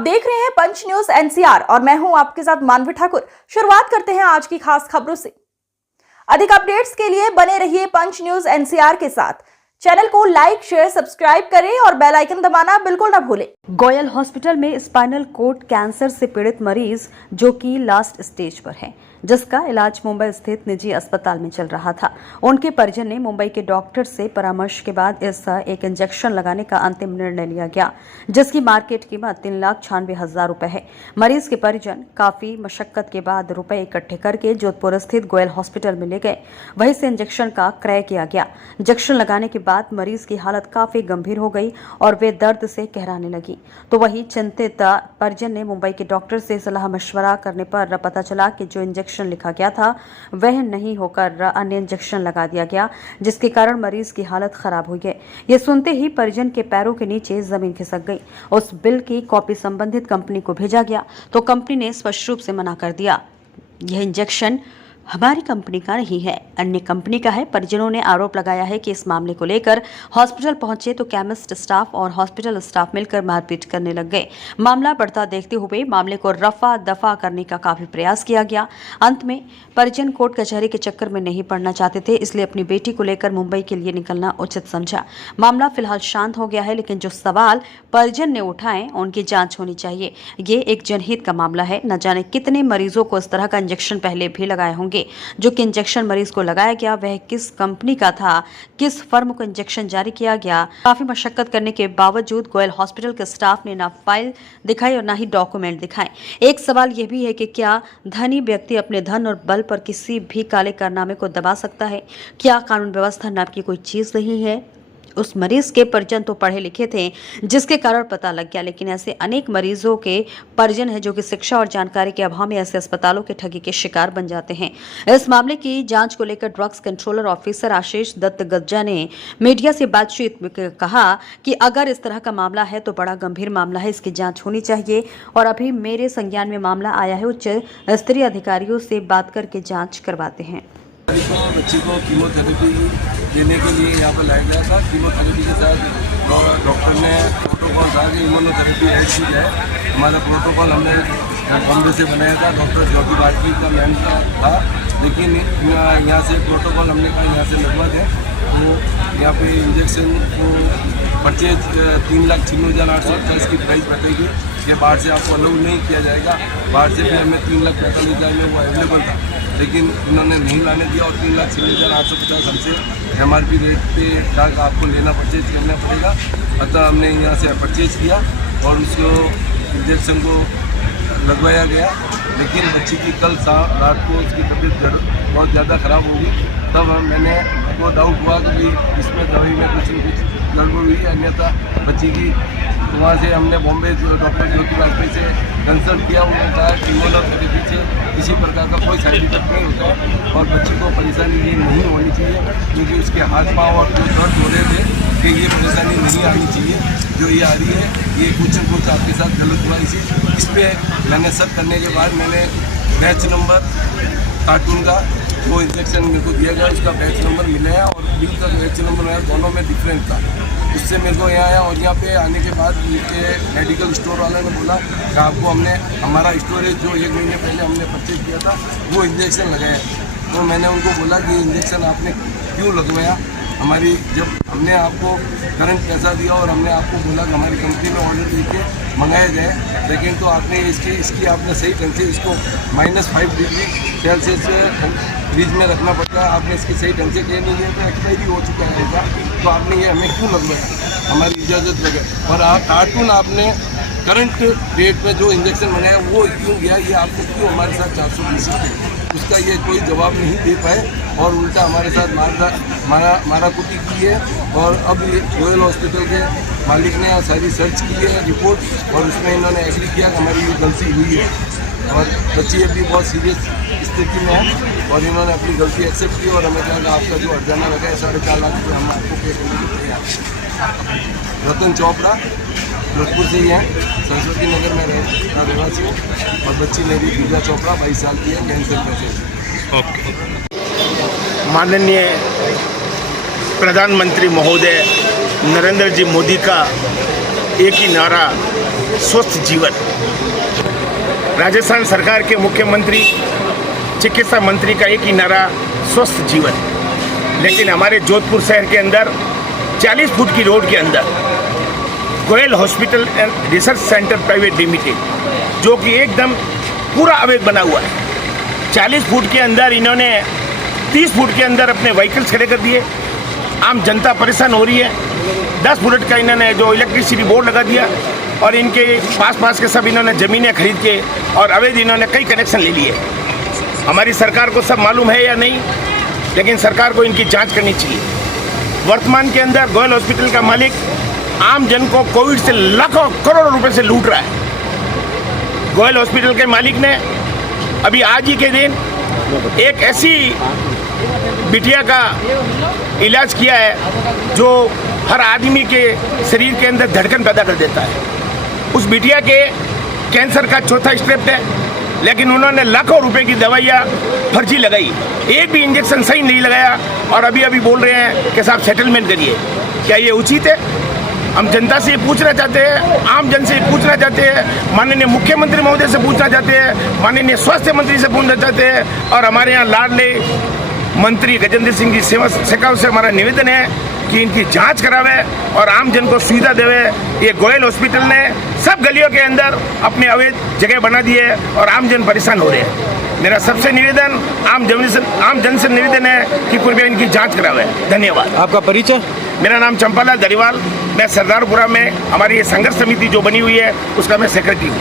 देख रहे हैं पंच न्यूज एनसीआर और मैं हूं आपके साथ मानवी ठाकुर। शुरुआत करते हैं आज की खास खबरों से। अधिक अपडेट्स के लिए बने रहिए पंच न्यूज एनसीआर के साथ। चैनल को लाइक, शेयर, सब्सक्राइब करें और बेल आइकन दबाना बिल्कुल न भूलें। गोयल हॉस्पिटल में स्पाइनल कोर्ड कैंसर से पीड़ित मरीज जो कि लास्ट स्टेज पर है, जिसका इलाज मुंबई स्थित निजी अस्पताल में चल रहा था, उनके परिजन ने मुंबई के डॉक्टर से परामर्श के बाद एक इंजेक्शन लगाने का अंतिम निर्णय लिया गया, जिसकी मार्केट कीमत 3,96,000 रुपए है। मरीज के परिजन काफी मशक्कत के बाद रुपए इकट्ठे करके जोधपुर स्थित गोयल हॉस्पिटल में ले गए। वहीं से इंजेक्शन का क्रय किया गया। इंजेक्शन लगाने के बाद मरीज की हालत काफी गंभीर हो गई और वे दर्द से कहराने लगी। तो वहीं चिंतित परिजन ने मुंबई के डॉक्टर से सलाह मशवरा करने पर पता चला कि जो इंजेक्शन लिखा गया था वह नहीं होकर अन्य इंजेक्शन लगा दिया गया, जिसके कारण मरीज की हालत खराब हुई है। ये सुनते ही परिजन के पैरों के नीचे जमीन खिसक गई। उस बिल की कॉपी संबंधित कंपनी को भेजा गया तो कंपनी ने स्पष्ट रूप से मना कर दिया, यह इंजेक्शन हमारी कंपनी का नहीं है, अन्य कंपनी का है। परिजनों ने आरोप लगाया है कि इस मामले को लेकर हॉस्पिटल पहुंचे तो केमिस्ट स्टाफ और हॉस्पिटल स्टाफ मिलकर मारपीट करने लग गए। मामला बढ़ता देखते हुए मामले को रफा दफा करने का काफी प्रयास किया गया। अंत में परिजन कोर्ट कचहरी के चक्कर में नहीं पड़ना चाहते थे, इसलिए अपनी बेटी को लेकर मुंबई के लिए निकलना उचित समझा। मामला फिलहाल शांत हो गया है, लेकिन जो सवाल परिजन ने उठाए उनकी जांच होनी चाहिए। ये एक जनहित का मामला है। न जाने कितने मरीजों को इस तरह का इंजेक्शन पहले भी लगाए होंगे। जो कि इंजेक्शन मरीज को लगाया गया वह किस कंपनी का था, किस फर्म को इंजेक्शन जारी किया गया। काफी मशक्कत करने के बावजूद गोयल हॉस्पिटल के स्टाफ ने ना फाइल दिखाई और ना ही डॉक्यूमेंट दिखाए। एक सवाल यह भी है कि क्या धनी व्यक्ति अपने धन और बल पर किसी भी काले कारनामे को दबा सकता है? क्या कानून व्यवस्था नाम की कोई चीज नहीं है? उस मरीज के परिजन तो पढ़े लिखे थे, जिसके कारण पता लग गया, लेकिन ऐसे अनेक मरीजों के परिजन हैं जो कि शिक्षा और जानकारी के अभाव में ऐसे अस्पतालों के ठगी के शिकार बन जाते हैं। इस मामले की जांच को लेकर ड्रग्स कंट्रोलर ऑफिसर आशीष दत्त गज्जा ने मीडिया से बातचीत में कहा कि अगर इस तरह का मामला है तो बड़ा गंभीर मामला है, इसकी जाँच होनी चाहिए और अभी मेरे संज्ञान में मामला आया है, उच्च स्तरीय अधिकारियों से बात करके जाँच करवाते हैं। बच्ची को कीमोथेरेपी देने के लिए यहाँ पर लाया गया था। कीमोथेरेपी के साथ डॉक्टर ने प्रोटोकॉल था कि इम्यूनोथेरेपी ऐड की जाए। हमारा प्रोटोकॉल हमने बॉम्बे से बनाया था, डॉक्टर ज्योति भारती का मैम का था, लेकिन यहाँ से प्रोटोकॉल हमने कहा यहाँ से लगवा दें। तो यहाँ पे इंजेक्शन को परचेज 3,96,828 की प्राइस बताएगी कि बाहर से आपको अलाउ नहीं किया जाएगा। बाहर से भी हमें 3,45,000 में वो अवेलेबल था, लेकिन इन्होंने नहीं लाने दिया और 3,96,850 हमसे MRP रेट पे डाक आपको लेना परचेज करना पड़ेगा। अतः हमने यहाँ से परचेज किया और उसको इंजेक्शन को लगवाया गया। लेकिन बच्ची की कल रात को उसकी तबीयत बहुत ज़्यादा ख़राब होगी। तब मैंने को डाउट हुआ कि इसमें दवाई में कुछ न कुछ गड़बड़ हुई, अन्यथा बच्ची की वहाँ से हमने बॉम्बे डॉक्टर ज्योति भारती से कंसल्ट किया। उन्होंने कहा कि इम्यूनोथेरेपी से किसी प्रकार का कोई साइड इफेक्ट नहीं होता है और बच्ची को परेशानी ये नहीं होनी चाहिए, क्योंकि उसके हाथ पाँव और जो दर्द हो रहे थे कि ये परेशानी नहीं आनी चाहिए। जो ये आ रही है ये कुछ न कुछ आपके साथ गलत हुआ। इस पर मैंने सब करने के बाद मैंने बैच नंबर कार्टून का वो इंजेक्शन मेरे को दिया गया, उसका बैच नंबर मिला है और बिल का बैच नंबर है, दोनों में डिफरेंट था। उससे मेरे को यहाँ आया और यहाँ पे आने के बाद मुझे मेडिकल स्टोर वाले ने बोला कि आपको हमने हमारा स्टोरेज जो 1 महीने पहले हमने परचेज किया था वो इंजेक्शन लगाया। तो मैंने उनको बोला कि इंजेक्शन आपने क्यों लगवाया? हमारी जब हमने आपको करंट पैसा दिया और हमने आपको बोला कि हमारी कंपनी में ऑर्डर देके मंगाया जाए, लेकिन तो आपने इसकी आपने सही ढंग से इसको -5 डिग्री सेल्सियस फ्रिज में रखना पड़ता है। आपने इसकी सही ढंग से किया नहीं है तो एक्सपायरी हो चुका है, तो आपने ये हमें क्यों लगवाया हमारी इजाज़त बगैर? और कार्टून आपने करंट डेट में जो इंजेक्शन मंगाया वो क्यों गया? ये आपको क्यों हमारे साथ 420 उसका ये कोई जवाब नहीं दे पाए और उल्टा हमारे साथ माराकुटी की है। और अब ये गोयल हॉस्पिटल के मालिक ने सारी सर्च की है रिपोर्ट और उसमें इन्होंने एग्री किया कि हमारी ये गलती हुई है और बच्ची अभी बहुत सीरियस स्थिति में है और इन्होंने अपनी गलती एक्सेप्ट की और हमें कहा कि आपका जो अर्जाना लगा है 4.5 लाख रुपये हम आपको पे करने को तैयार। रतन चोपड़ा जोधपुर से ही है, सरस्वती नगर में रहवासी हूँ और बच्ची मेरी दिव्या चोपड़ा 22 साल की है, कैंसर पेशेंट। ओके। माननीय प्रधानमंत्री महोदय नरेंद्र जी मोदी का एक ही नारा स्वस्थ जीवन। राजस्थान सरकार के मुख्यमंत्री चिकित्सा मंत्री का एक ही नारा स्वस्थ जीवन, लेकिन हमारे जोधपुर शहर के अंदर 40 फुट की रोड के अंदर Goyal hospital and research centre private limited, जो कि एकदम पूरा अवैध बना हुआ है, 40 फुट के अंदर इन्होंने 30 फुट के अंदर अपने व्हीकल्स खड़े कर दिए। आम जनता परेशान हो रही है। 10 फुट का इन्होंने जो इलेक्ट्रिसिटी बोर्ड लगा दिया और इनके पास के सब इन्होंने ज़मीनें खरीद के और अवैध इन्होंने कई कनेक्शन ले लिए। हमारी सरकार को सब मालूम है या नहीं, लेकिन सरकार को इनकी जांच करनी चाहिए। वर्तमान के अंदर गोयल हॉस्पिटल का मालिक आम जन को कोविड से लाखों करोड़ों रुपए से लूट रहा है। गोयल हॉस्पिटल के मालिक ने अभी आज ही के दिन एक ऐसी बिटिया का इलाज किया है जो हर आदमी के शरीर के अंदर धड़कन पैदा कर देता है। उस बिटिया के कैंसर का चौथा स्टेप है, लेकिन उन्होंने लाखों रुपए की दवाइयाँ फर्जी लगाई, एक भी इंजेक्शन सही नहीं लगाया और अभी बोल रहे हैं कि साहब सेटलमेंट करिए। क्या ये उचित है? हम जनता से पूछना चाहते हैं, आम जन से पूछना चाहते हैं, माननीय मुख्यमंत्री महोदय से पूछना चाहते हैं, माननीय स्वास्थ्य मंत्री से पूछना चाहते हैं और हमारे यहाँ लाडले मंत्री गजेंद्र सिंह जी शेखावत से हमारा निवेदन है कि इनकी जांच करावे और आम जन को सुविधा देवे। ये गोयल हॉस्पिटल ने सब गलियों के अंदर अपने अवैध जगह बना दी है और आम जन परेशान हो रहे हैं। मेरा सबसे निवेदन आम जन से निवेदन है कि कृपया इनकी जांच करावे। धन्यवाद। आपका परिचय? मेरा नाम चंपालाल दरिवाल, मैं सरदारपुरा में हमारी ये संघर्ष समिति जो बनी हुई है उसका मैं सेक्रेटरी हूँ।